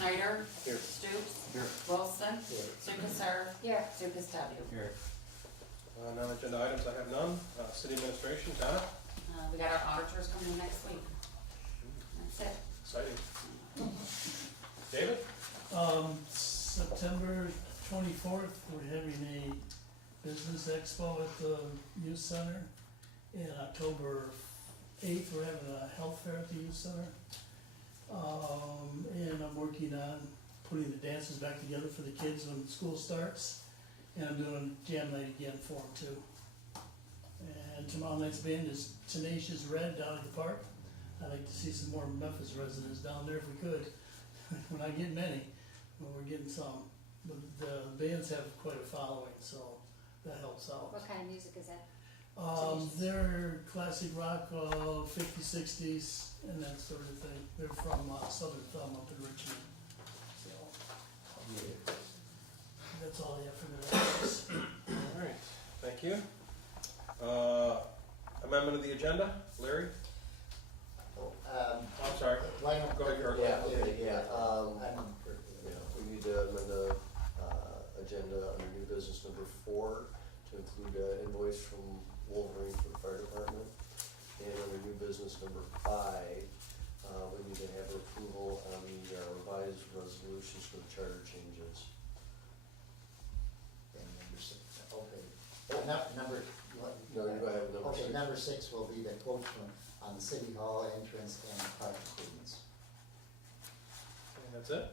Schneider. Here. Stoops. Here. Wilson. Here. Lucasar. Here. Lucas W. Here. Non-agenda items, I have none. City administration, Donna? We got our auditors coming in next week. That's it. Exciting. David? September 24th, we're having a business expo at the youth center. And October 8th, we're having a health fair at the youth center. And I'm working on putting the dances back together for the kids when school starts. And I'm doing jam night again for them too. And tomorrow night's band is Tenacious Red down at the park. I'd like to see some more Memphis residents down there if we could. We're not getting many, but we're getting some. But the bands have quite a following, so that helps out. What kind of music is that? They're classic rock, 50s, 60s, and that sort of thing. They're from Southern Thumb up in Richmond. So that's all I have for the All right, thank you. Amendment of the agenda, Larry? I'm sorry. Go ahead, Kurt. Yeah, okay, yeah, we need to amend the, agenda under new business number 4 to include an invoice from Wolverine for the fire department. And under new business number 5, we need to have approval on the revised resolutions for the charter changes. And number 6, okay. Number, what? No, you go ahead with number 6. Okay, number 6 will be the quote from, on the city hall entrance and park improvements. And that's it?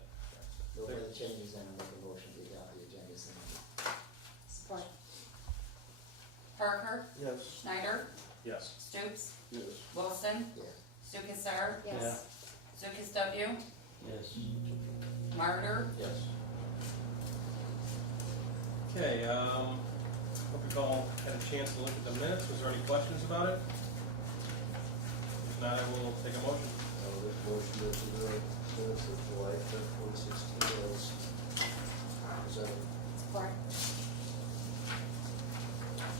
Those are the changes, and I'll make a motion to adopt the agenda as amended. Support. Parker. Yes. Schneider. Yes. Stoops. Yes. Wilson. Yes. Lucasar. Yes. Lucas W. Yes. Martyr. Yes. Okay, hope you've all had a chance to look at the minutes. Was there any questions about it? If not, I will take a motion. I'll make a motion to approve the minutes of July 5th, 2016 as presented. Support.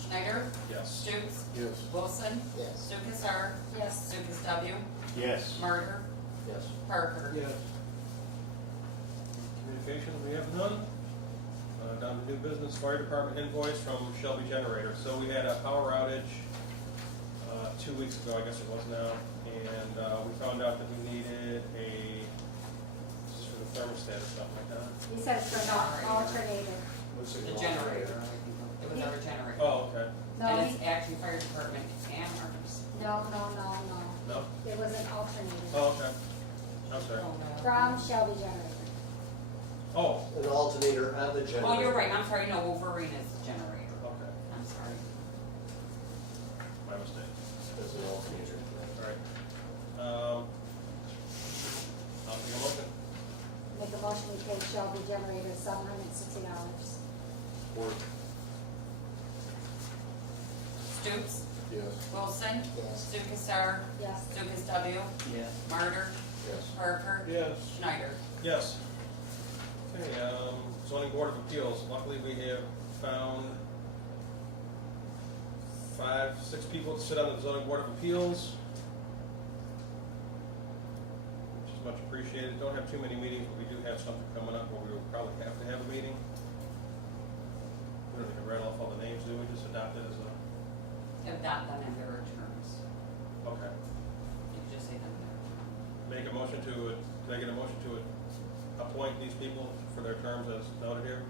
Schneider. Yes. Stoops. Yes. Wilson. Yes. Lucasar. Yes. Lucas W. Yes. Martyr. Yes. Parker. Yes. Communications, we have none. Down to new business, fire department invoice from Shelby Generator. So we had a power outage 2 weeks ago, I guess it was now, and we found out that we needed a, this is for the thermostat or something like that. He said it's for alternator. The generator. It was our generator. Oh, okay. No, And it's actually fire department and ours. no. No? It was an alternator. Oh, okay. I'm sorry. From Shelby Generator. Oh, An alternator on the generator. Oh, you're right, I'm sorry, no, Wolverine is the generator. okay. I'm sorry. My mistake. As an alternator. All right. I'll take a motion. Make a motion we pay Shelby Generator $760. Or, Stoops. yes. Wilson. Yes. Lucasar. Yes. Lucas W. Yes. Martyr. Yes. Parker. Yes. Schneider. Yes. Okay, zoning board of appeals, luckily we have found 5, 6 people to sit on the zoning board of appeals, which is much appreciated. Don't have too many meetings, but we do have something coming up where we will probably have to have a meeting. We don't need to rattle off all the names, do we? Just adopt it as a, Adopt them in their terms. okay. You can just say them in their terms. Make a motion to, can I get a motion to appoint these people for their terms as noted here?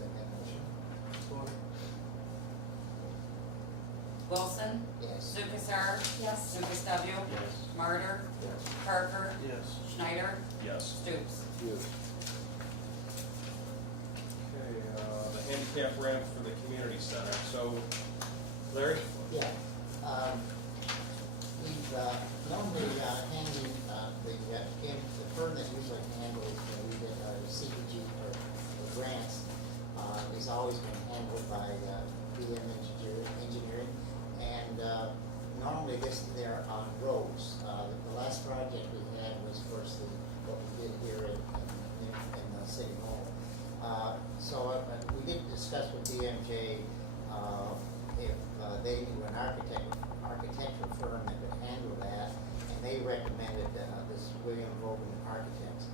Make that motion. Wilson. Yes. Lucasar. Yes. Lucas W. Yes. Martyr. Yes. Parker. Yes. Schneider. Yes. Stoops. Yes. Okay, the handicap ramp for the community center. So, Larry? Yeah. We've normally handling the firm that usually handles we get our CPG or grants is always been handled by BM Engineering, and normally they're on roads. The last project we had was, of course, what we did here in the city hall. So we did discuss with BMJ if they knew an architectural firm that could handle that, and they recommended this William Logan Architects.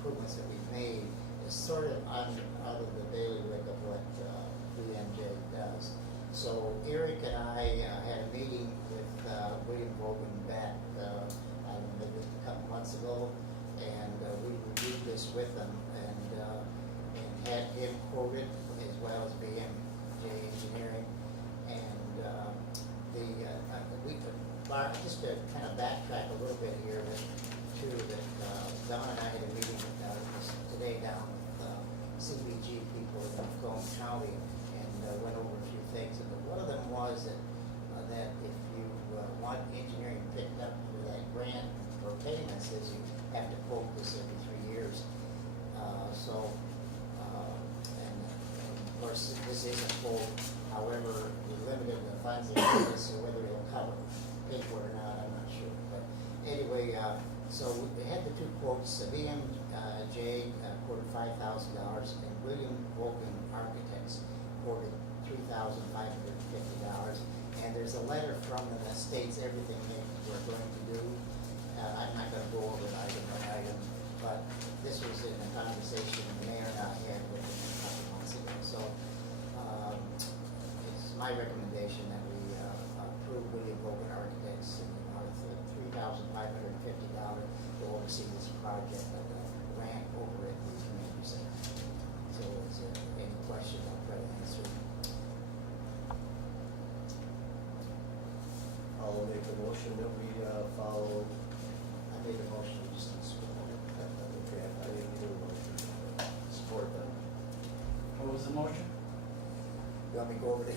improvements that we've made is sort of out of the bailiwick of what BMJ does. So Eric and I had a meeting with William Vogan back, I don't know, maybe a couple months ago, and we reviewed this with him and had him quoted as well as BMJ Engineering. And just to kind of backtrack a little bit here, too, that Don and I had a meeting today down with CBG people in Macomb County and went over a few things. And one of them was that if you want engineering picked up for that grant or payments, is you have to quote this every 3 years. And of course, this is a quote. However, we're limited in the funds that are in this, so whether it'll cover, pay for it or not, I'm not sure. But anyway, so we had the two quotes. BMJ quoted $5,000, and William Vogan Architects quoted $3,550. And there's a letter from them that states everything that we're going to do. I'm not going to go over it item by item, but this was in a conversation the mayor and I had with him a couple months ago. So it's my recommendation that we approve William Vogan Architects in the amount of $3,550 to oversee this project of the ramp over at the community center. So is there any question I'll try to answer? I'll make a motion that we follow. I made a motion just in school. Okay, I didn't do a motion. Support that. What was the motion? You want me to go over there?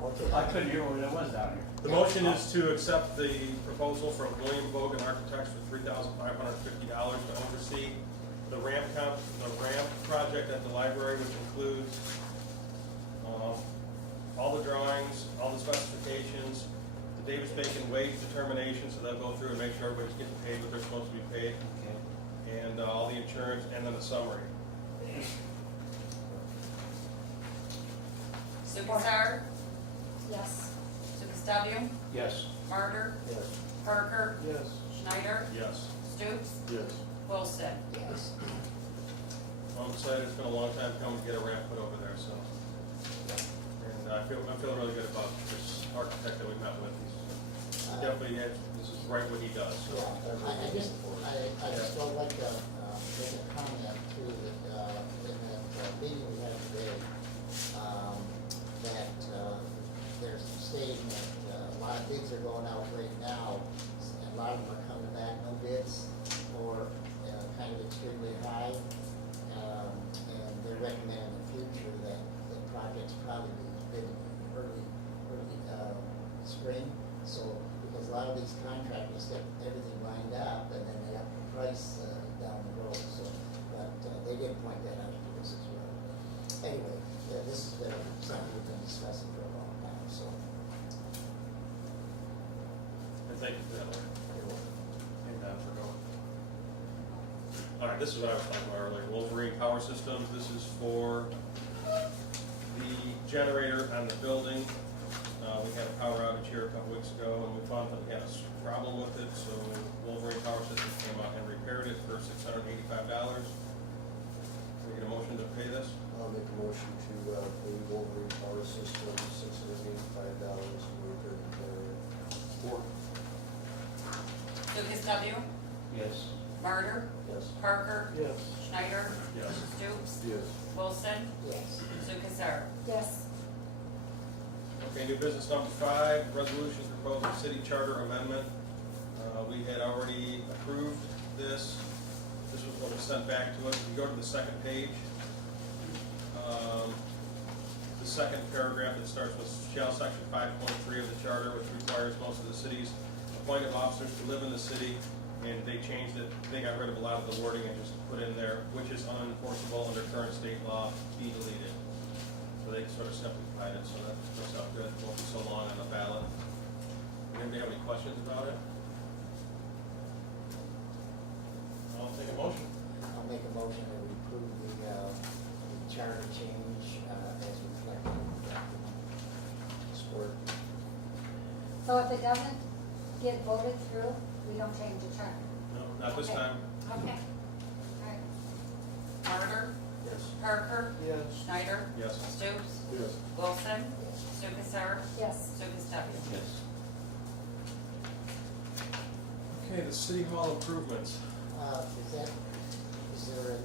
Okay. I couldn't hear what it was down here. The motion is to accept the proposal from William Vogan Architects for $3,550 to oversee the ramp project at the library, which includes all the drawings, all the specifications, the Davis-Bacon wage determination, so they'll go through and make sure everybody's getting paid what they're supposed to be paid, Okay. and all the insurance, and then the summary. Superstar, Yes. Superstabio, Yes. Martyr, Yes. Parker, Yes. Schneider, Yes. Stoops, Yes. Wilson. Yes. I'm excited, it's been a long time coming to get a ramp put over there, so. And I'm feeling really good about this architect that we met with. He's definitely, this is right what he does, so. Yeah, I just would like to make a comment too, that in that meeting we had today, that there's stating that a lot of bids are going out right now, and a lot of them are coming back, no bids, or kind of extremely high. And they're recommending in the future that the projects probably be bid early spring. So, because a lot of these contractors get everything lined up, and then they up the price down the road, so, but they did point that out to us as well. Anyway, this has been something we've been discussing for a long time, so. And thank you for that, Larry. You're welcome. And for going. All right, this is what I was talking about earlier, Wolverine Power Systems. This is for the generator on the building. We had a power outage here a couple weeks ago, and we found that we had a problem with it, so Wolverine Power Systems came out and repaired it for $685. Can we get a motion to pay this? I'll make a motion to pay Wolverine Power System $685 for repair the generator. Support. Superstabio, Yes. Martyr, Yes. Parker, Yes. Schneider, Yes. Stoops, Yes. Wilson, Yes. Superstar. Yes. Okay, new business number 5, resolution proposing city charter amendment. We had already approved this. This was what was sent back to us. If you go to the second page, the second paragraph that starts with shall section 5.3 of the charter, which requires most of the city's appointed officers to live in the city, and they changed it. They got rid of a lot of the wording and just put in there, which is unenforceable under current state law, be deleted. So they sort of simplified it, so that works out good. Won't be so long on the ballot. Anybody have any questions about it? I'll take a motion. I'll make a motion that we approve the charter change as reflected in the document. Support. So if it doesn't get voted through, we don't change the charter? No, not this Okay. time. Okay. All right. Martyr, Yes. Parker, Yes. Schneider, Yes. Stoops, Yes. Wilson, Lukasar, Yes. Lukasardi. Yes. Okay, the city hall improvements. Is there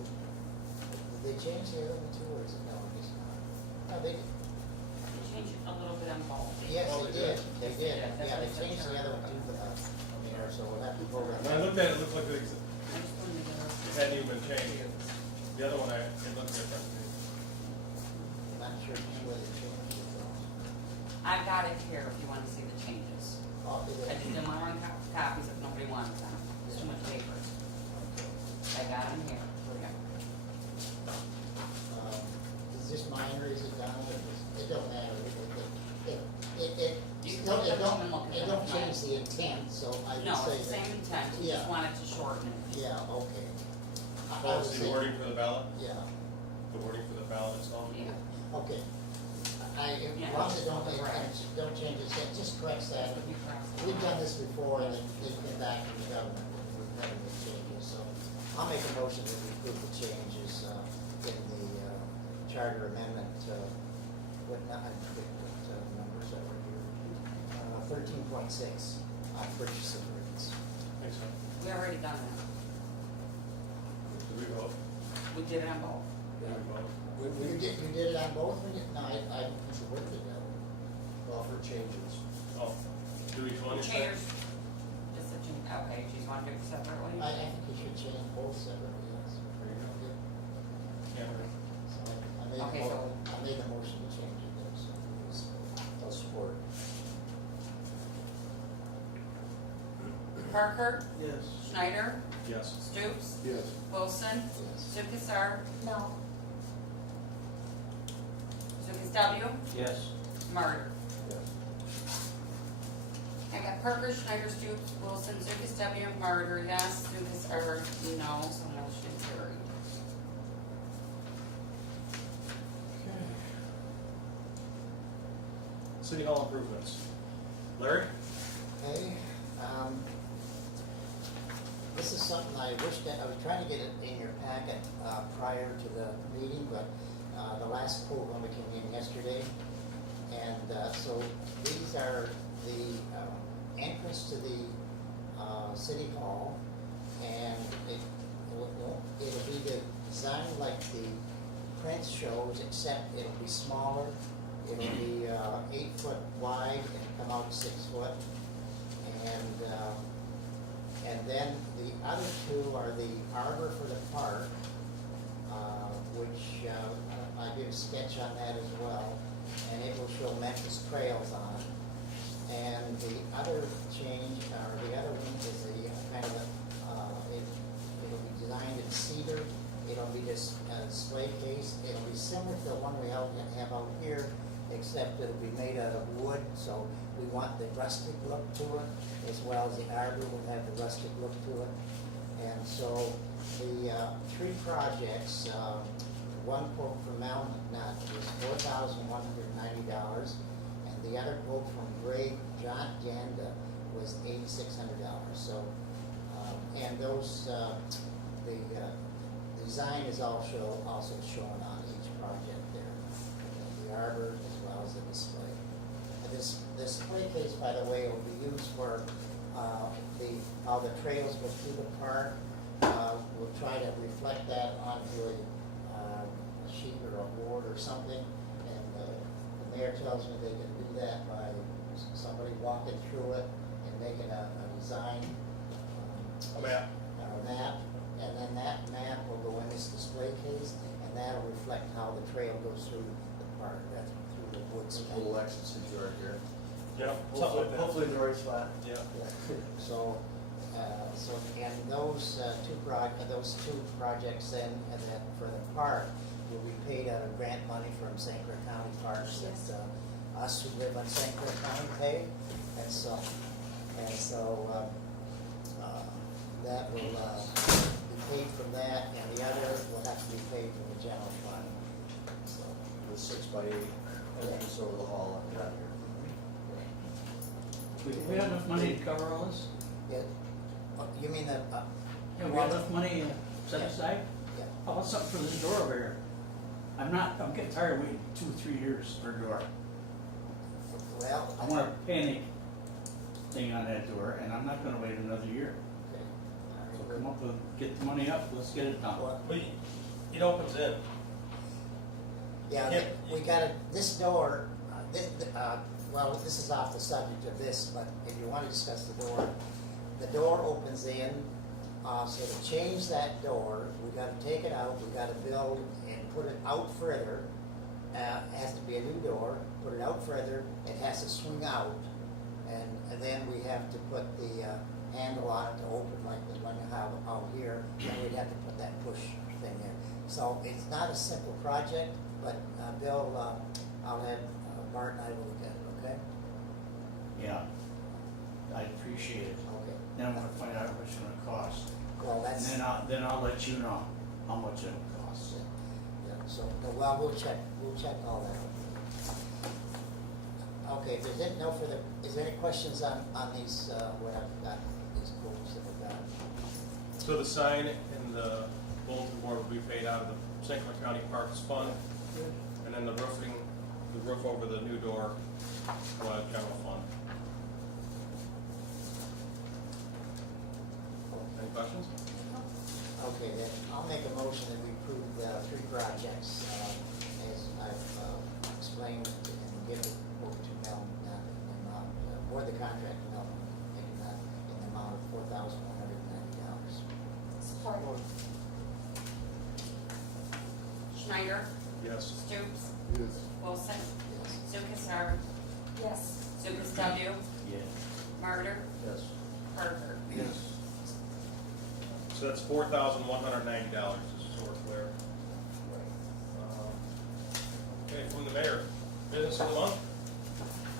did they change the other one too, or is it, no, it's not? No, they, Change it a little bit on both. yes, Oh, they they did, did. they Yes, they did, did. That's yeah, what they I said changed the to other her. one too, there, so we'll have to vote on When I that. looked at it, it looked like it I just wanted to. hadn't even been changed. The other one, it looked different. I'm not sure whether they changed it though. I've got it here if you want to see the changes. Oh, did I they? just didn't want to run copies if nobody wanted them. It's too much paper. I got them here. Is this minor, is it done, or it don't matter, You can don't- look it at them and don't, look at it them. don't change the intent, so I would No, say it's the that. same intent, you just Yeah. wanted to shorten it. Yeah, okay. I Oh, would see say- the wording for the ballot? Yeah, The wording for the ballot itself? Yeah. okay. Yeah. As long as it don't, Right. don't change it, it just corrects that. You cross it We've out. done this before, and they came back from the government, and we've never made changes, so I'll make a motion that we approve the changes, in the, charter amendment, what, not, I forget what, numbers over here. 13.6, on purchase of agreements. Thanks, sir. We already done that. Did we vote? We did it on both. Did we vote? You did it on both, no, I don't think you worded it that way. Well, for changes. Oh, do each one? you said? Chairs. Just a change, okay, do you want to do it separately? I think you should change both separately, yes. There you go. Yeah. Yeah. So I made Okay, so- I made the motion to change it there, so it was. I'll support. Parker, Yes. Schneider, Yes. Stoops, Yes. Wilson, Yes. Lukasar, No. Lukasw, Yes. Martyr. Yes. I got Parker, Schneider, Stoops, Wilson, Lukasw, Martyr, yes, Lukasar, no, so motion carried. Okay. City hall improvements. Larry? Okay, this is something I wish that, I was trying to get it in your packet, prior to the meeting, but, the last quote when we came in yesterday. And, so these are the, entrance to the, city hall, and it'll be the design like the print shows, except it'll be smaller. It'll be, 8 foot wide and come out 6 foot. And then the other two are the arbor for the park, which I did a sketch on that as well, and it will show Memphis trails on it. And the other change, or the other one is the kind of it'll be designed in cedar. It'll be this display case. It'll be similar to the one we have out here, except it'll be made out of wood, so we want the rustic look to it, as well as the arbor will have the rustic look to it. And so the three projects, one quote from Mel McNutt was $4,190, and the other quote from Greg John Janda was $8,600. So, and those, the design is also shown on each project there, the arbor as well as the display. This display case, by the way, will be used for how the trails go through the park. We'll try to reflect that onto a sheet or a board or something, and the mayor tells me they can do that by somebody walking through it and making a design. A map. A map, and then that map will go in this display case, and that'll reflect how the trail goes through the park, that's through the woods. Some little exit right here. Yeah, something like that. Hopefully in the right spot. Yeah. So, and those two projects then, and then for the park, will be paid out of grant money from St. Clair County Parks that, us who live on St. Clair County pay, and so, that will, be paid from that, and the other will have to be paid from the general fund, so. The 6x8, and just over the hall on down here. We have enough money to cover all this? Yeah, you mean the, Yeah, we have enough money set Yeah. aside? yeah, How about something for this door over here? I'm getting tired of waiting 2 or 3 years for a door. Well, I want a panic thing on that door, and I'm not gonna wait another year. okay. So come up with, get the money up, let's get it done. Well, It opens in. yeah, Yeah. we gotta, this door, well, this is off the subject of this, but if you wanna discuss the door opens in, so to change that door, we gotta take it out, we gotta build and put it out further. It has to be a new door, put it out further, it has to swing out, and then we have to put the handle on it to open like the one you have out here, and we'd have to put that push thing there. So it's not a simple project, but Bill, I'll have Bart and I will look at it, okay? Yeah, I appreciate it. Okay. Then I'm gonna find out what it's gonna cost. Well, that's, And then I'll let you know how much it'll cost. yeah, so, well, we'll check all that out. Okay, if there's no further, is there any questions on these, what I've got, these quotes that we've got? So the sign and the bulletin board will be paid out of the St. Clair County Parks Fund, and then the roof over the new door, general fund. Any questions? Okay, then I'll make a motion that we approve the 3 projects, as I've explained, and give it over to Mel, award the contract to Mel, in the amount of $4,190. Support. Schneider, Yes. Stoops, Yes. Wilson, Yes. Lucas R, Yes. Lucas W, Yeah. Martyr, Yes. Parker. Yes. So that's $4,190, just so we're clear. Okay, from the mayor, business of the month?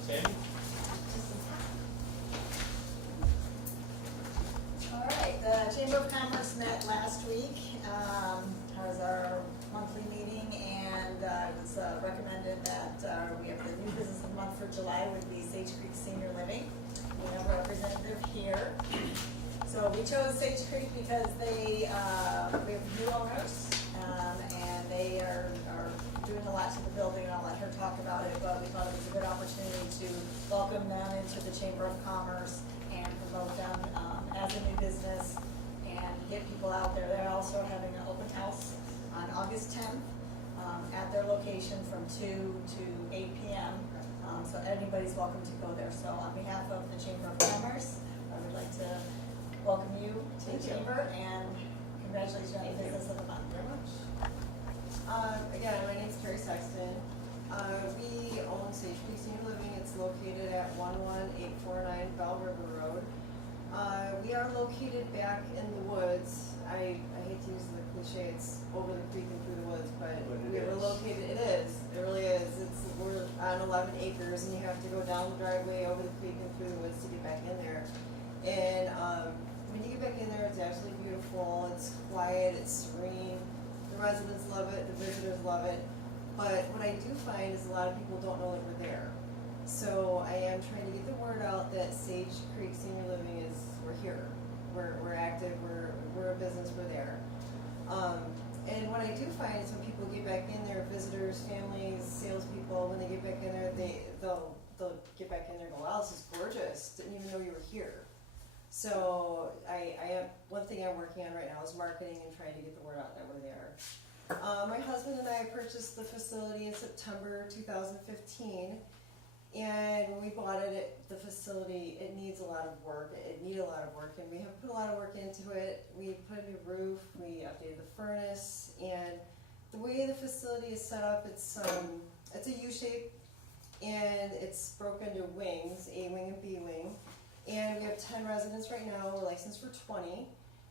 Sandy? All right, the Chamber of Commerce met last week, was our monthly meeting, and it was recommended that we have the new business of the month for July would be Sage Creek Senior Living. We have a representative here. So we chose Sage Creek because we have new owners, and they are doing a lot to the building, and I'll let her talk about it, but we thought it was a good opportunity to welcome them into the Chamber of Commerce and promote them as a new business and get people out there. They're also having an open house on August 10th at their location from 2 to 8 p.m. So anybody's welcome to go there. So on behalf of the Chamber of Commerce, I would like to welcome you to the Chamber and congratulate you on the business of the month. Very much. Again, my name's Carrie Sexton. We own Sage Creek Senior Living. It's located at 11849 Bell River Road. We are located back in the woods. I hate to use the cliche, it's over the creek and through the woods, but we are located, it really is. We're on 11 acres and you have to go down the driveway over the creek and through the woods to get back in there. And when you get back in there, it's absolutely beautiful, it's quiet, it's serene. The residents love it, the visitors love it. But what I do find is a lot of people don't know that we're there. So I am trying to get the word out that Sage Creek Senior Living is, we're here. We're active, we're a business, we're there. And what I do find is when people get back in there, visitors, families, salespeople, when they get back in there, they'll get back in there and go, wow, this is gorgeous, didn't even know you were here. So I am, one thing I'm working on right now is marketing and trying to get the word out that we're there. My husband and I purchased the facility in September 2015. And when we bought it, the facility, it needs a lot of work. It needed a lot of work, and we have put a lot of work into it. We put a new roof, we updated the furnace, and the way the facility is set up, it's a U shape, and it's broken into wings, A wing and B wing. And we have 10 residents right now. We're licensed for 20.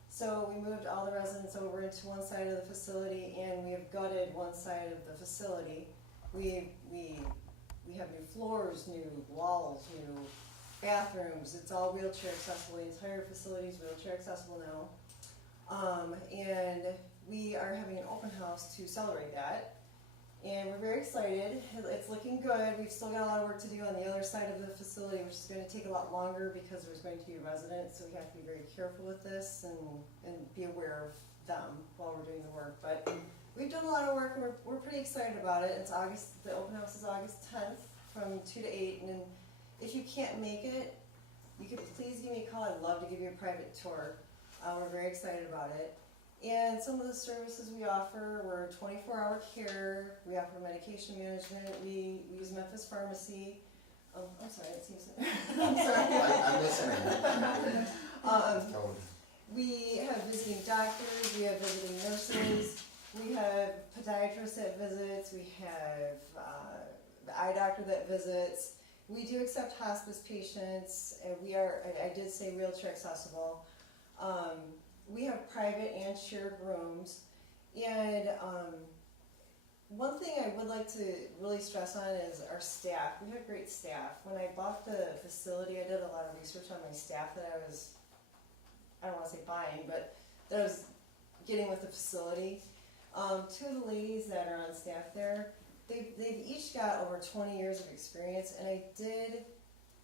So we moved all the residents over into one side of the facility, and we have gutted one side of the facility. We have new floors, new walls, new bathrooms. It's all wheelchair accessible. The entire facility is wheelchair accessible now. And we are having an open house to celebrate that. And we're very excited. It's looking good. We've still got a lot of work to do on the other side of the facility, which is going to take a lot longer because there's going to be residents. So we have to be very careful with this and be aware of them while we're doing the work. But we've done a lot of work, and we're pretty excited about it. It's August, the open house is August 10th from 2 to 8, and then if you can't make it, you could please give me a call. I'd love to give you a private tour. We're very excited about it. And some of the services we offer, we're 24-hour care, we offer medication management, we use Memphis Pharmacy. I'm sorry, it seems, I'm sorry. I'm listening. We have visiting doctors, we have visiting nurses, we have podiatrists that visits, we have the eye doctor that visits. We do accept hospice patients, and we are, I did say wheelchair accessible. We have private and shared rooms. And one thing I would like to really stress on is our staff. We have great staff. When I bought the facility, I did a lot of research on my staff that I don't want to say buying, but that I was getting with the facility. Two of the ladies that are on staff there, they've each got over 20 years of experience, and I did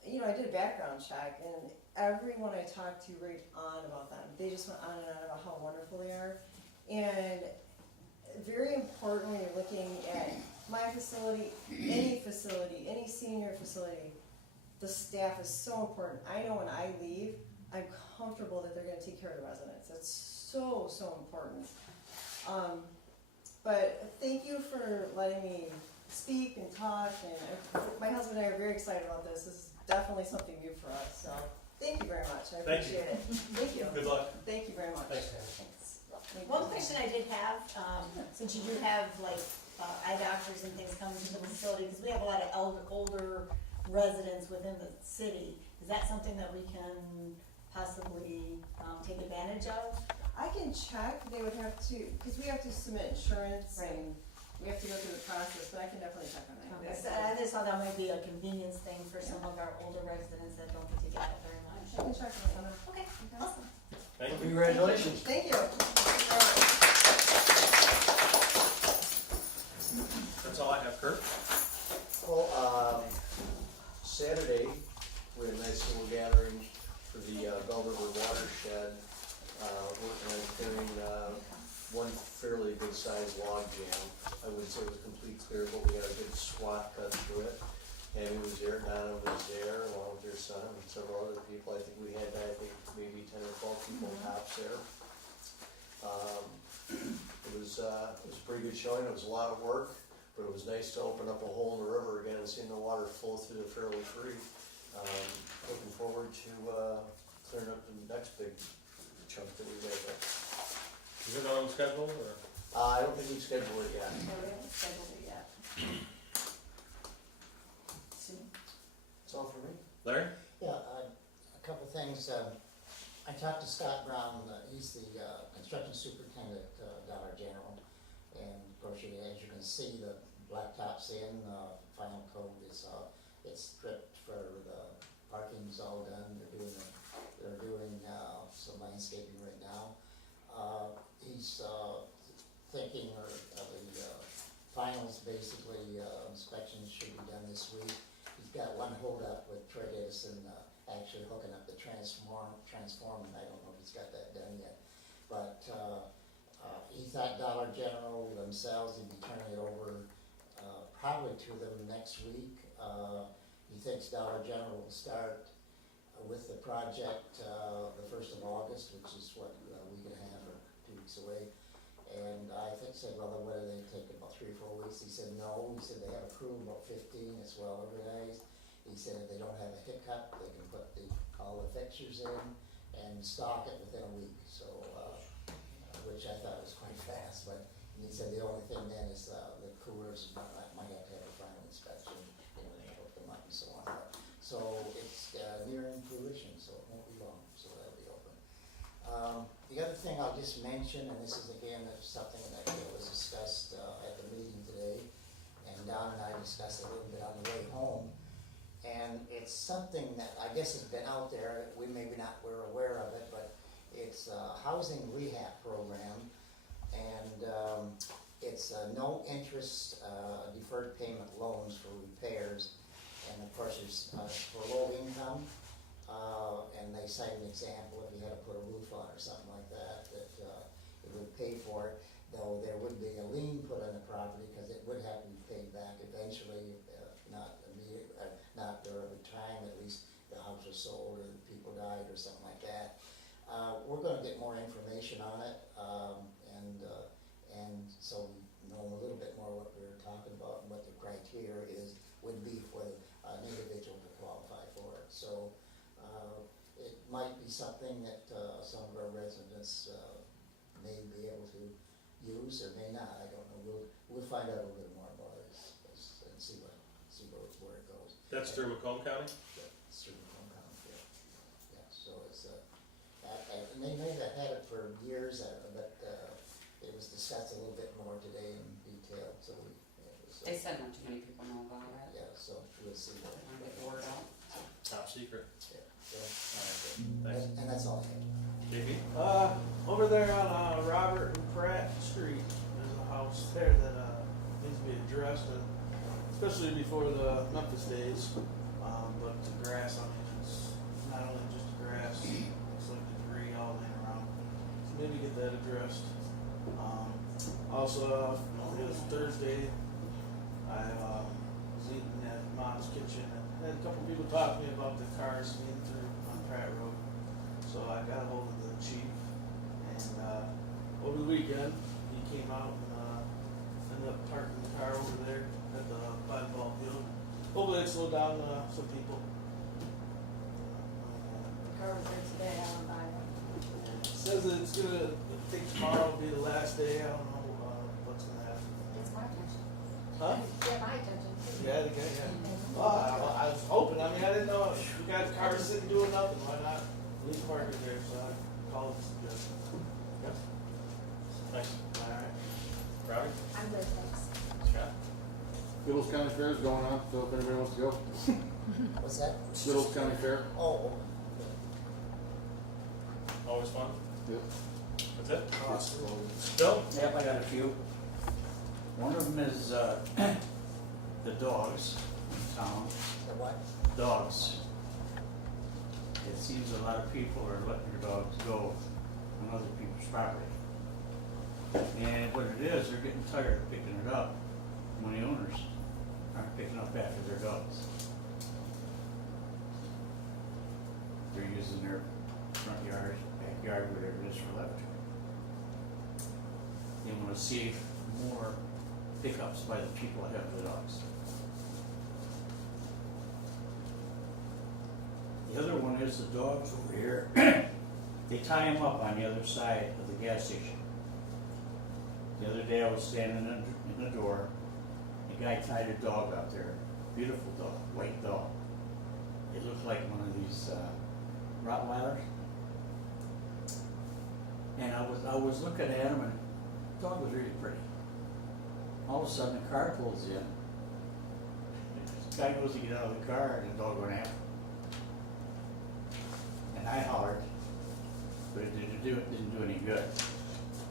a background check, and everyone I talked to raved on about them. They just went on and on about how wonderful they are. And very important when you're looking at my facility, any senior facility, the staff is so important. I know when I leave, I'm comfortable that they're gonna take care of the residents. That's so, so important. But thank you for letting me speak and talk, and my husband and I are very excited about this. This is definitely something new for us, so thank you very much. I Thank you. appreciate it. Thank you. Good luck. Thank you very much. Thanks. Thank you. One question I did have, since you do have like eye doctors and things coming to the facility, because we have a lot of older residents within the city, is that something that we can possibly take advantage of? I can check, they would have to, because we have to submit insurance Right. and we have to go through the process, but I can definitely check on that. Okay, so I just thought that might be a convenience thing for some of our older residents that don't get to get it very I much. can check on that. Okay, awesome. Thank you. Congratulations. Thank you. That's all I have, Kurt. Well, Saturday, we had a nice little gathering for the Bell River watershed, working on clearing one fairly good sized log jam. I wouldn't say it was complete clear, but we got a good swath cut through it. And it was there, Donna was there, along with her son and several other people. I think we had, maybe 10 or 12 people tops there. It was a pretty good showing. It was a lot of work, but it was nice to open up a hole in the river again and seeing the water flow through the fairly free. Looking forward to clearing up the next big chunk that we got there. Is it on schedule, or? I don't think we've scheduled it yet. No, we haven't scheduled it yet. Soon. That's all for me. Larry? Yeah, a couple things. I talked to Scott Brown, he's the construction superintendent at Dollar General. And of course, as you can see, the blacktop's in, final coat is, it's stripped for the parking's all done. They're doing some landscaping right now. He's thinking the finals, basically, inspections should be done this week. He's got one hold up with Troy Davison actually hooking up the transformer, and I don't know if he's got that done yet. But he thought Dollar General themselves, he'd be turning it over probably to them next week. He thinks Dollar General will start with the project the 1st of August, which is what, a week and a half or 2 weeks away. And I said, well, what do they take, about 3 or 4 weeks? He said, no. He said they have a crew of about 15, it's well organized. He said if they don't have a hiccup, they can put all the fixtures in and stock it within a week. So, which I thought was quite fast. But and he said the only thing then is the coolers might have to have a final inspection, they hook them up and so on. So it's nearing fruition, so it won't be long. So that'll be open. The other thing I'll just mention, and this is again something that was discussed at the meeting today, and Don and I discussed it a little bit on the way home. And it's something that I guess has been out there, we're aware of it, but it's a housing rehab program, and it's no interest deferred payment loans for repairs, and of course there's for low income, and they cite an example if you had to put a roof on or something like that, it would pay for it, though there would be a lien put on the property, because it would have to be paid back eventually, not immediate, not during the time, at least the house was sold or the people died or something like that. We're gonna get more information on it, and so we know a little bit more what we were talking about and what the criteria would be for an individual to qualify for it. So, it might be something that, some of our residents, may be able to use or may not, I don't know, we'll find out a little bit more about it and see where it goes. That's through Macomb County? Yeah, it's through the home count, yeah, so it's, and they may have had it for years, but, it was discussed a little bit more today in detail, so we, so, They said not too many people know about it. yeah, so we'll see what. They wanna get the word out. Top secret. Yeah, so, Thanks. and that's all I have. JP? Over there on Robert and Pratt Street, there's a house there that needs to be addressed, especially before the Memphis days. But the grass on it is not only just grass, it's like debris all laying around. So maybe get that addressed. Also, it was Thursday. I was eating at Mom's Kitchen and had a couple people talk to me about the cars being through on Pratt Road. So I got a hold of the chief, and over the weekend, he came out and ended up parking the car over there at the ball field. Hopefully it slowed down some people. The car was there today, I went by it. Says that it's gonna, I think tomorrow will be the last day, I don't know what's gonna happen. It's my attention. Huh? Get my attention. Yeah, the guy, yeah. Well, I was hoping, I mean, I didn't know, if we got the car sitting doing nothing, why not leave park it there, so I called and suggested. Yep. Thanks. Alright. Robbie? I'm good, thanks. Scott? Little's County Fair is going on, so if anybody wants to go. What's that? Little's County Fair. Oh, Always fun? Yep. That's it? Awesome. Bill? Yep, I got a few. One of them is, the dogs in town, the what? dogs. It seems a lot of people are letting their dogs go on other people's property. And what it is, they're getting tired of picking it up when the owners aren't picking up after their dogs. They're using their front yard, backyard, whatever it is for lavatory. They wanna see more pickups by the people that have the dogs. The other one is the dogs over here. They tie them up on the other side of the gas station. The other day I was standing in the door, a guy tied a dog out there, beautiful dog, white dog. It looked like one of these Rottweilers. And I was looking at him, and the dog was really pretty. All of a sudden, the car pulls in. This guy goes to get out of the car, and the dog went after him. And I hollered, but it didn't do any good.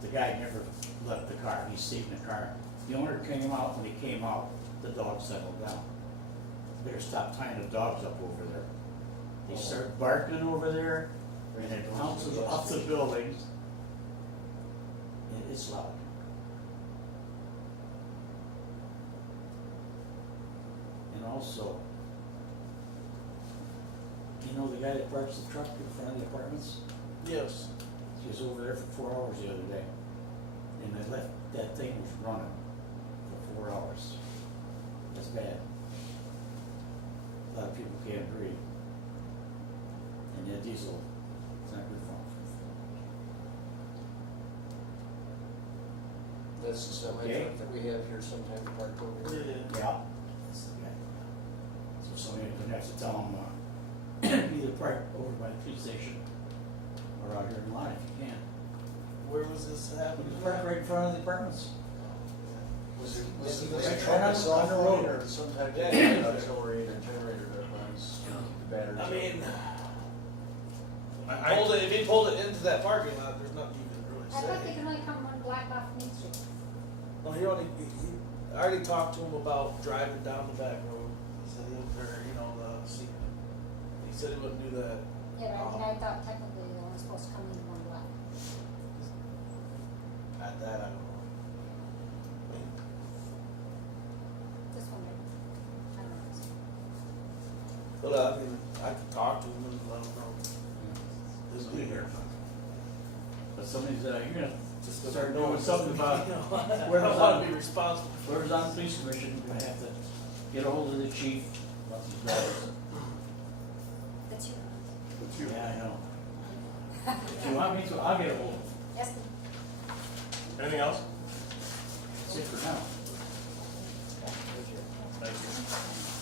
The guy never left the car. He stayed in the car. The owner came out. When he came out, the dog settled down. Better stop tying the dogs up over there. They start barking over there, and it bounces off the buildings. It's loud. And also, you know the guy that parks the truck in front of the apartments? Yes. He was over there for 4 hours the other day. And that thing was running for 4 hours. That's bad. A lot of people can't breathe. And that diesel, it's not good for them. That's the semi Okay. truck that we have here sometimes parked over here. Yeah. Yeah. That's the guy. So somebody would have to tell them, either park over by the police station or out here in line if you can. Where was this happening? You park right in front of the apartments. Was it Right a truck on itself the road. or some type of Yeah. auxiliary or generator that runs the batteries? I mean, I- if he pulled it into that parking lot, there's nothing you can really I thought they say. could only come one block off Main Street. Well, I already talked to him about driving down the back road. He said he was there, he said he wouldn't do that. Yeah, but I thought technically they weren't supposed to come in one block. But I mean, I could talk to him and let him know. This Somebody be here. here. But somebody's, you're gonna Just start know doing something about, you know, where I was don't wanna on- be responsible. whoever's on the police commission, you're gonna have to get a hold of the chief, once he's back. That's you. But you, Yeah, I know. If you want me to, I'll get a hold of him. Yes, Anything else? That's it for now. Thank you.